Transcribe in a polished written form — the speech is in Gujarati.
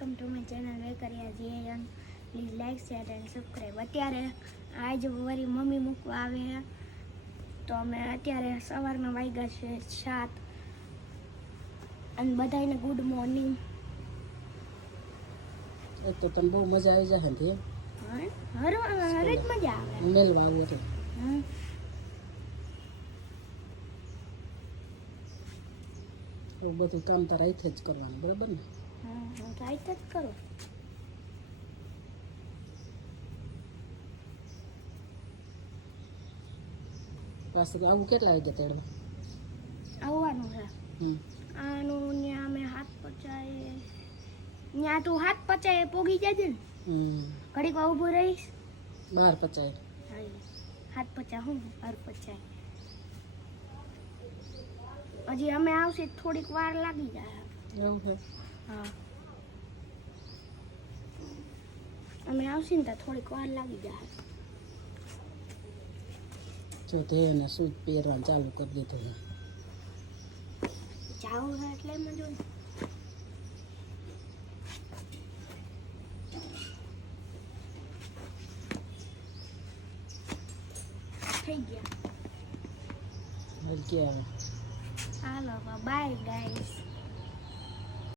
Welcome to my channel Vekariya જીએન. Please like share and subscribe. અત્યારે આજ વળી મમ્મી મૂકવા આવે છે તો અમે અત્યારે સવારના વાગ્યા છે 7 અને બધાને ગુડ મોર્નિંગ. તો તને બહુ મજા આવી જશે ને હર જ મજા આવે મેલવા આવું તો એવું બધું કામ તારા અહીંથી જ કરવાનું, બરાબર ને? હું તો આઈ જ કરું. પાછું આવું કેટલા વાગે તેડવા આવવાનું છે. આનું ત્યાં અમે 7:50 ત્યાં તું 7:50 પોગી જજે ને. ઘડીક ઊભું રહીશ 12:50. 7:50 હું 12:50 હજી અમે આવશે થોડીક વાર લાગી જાય. એવું છે? હા, અમે આવશે ને તો થોડીક વાર લાગી જાય. જો તે એને સૂટ પહેરવાનું ચાલુ કરી દીધું છે. જાવું છે એટલે એમ જ હોય. થઈ ગયા. હવે ક્યાં આવે? હાલો બાય ગાઈસ.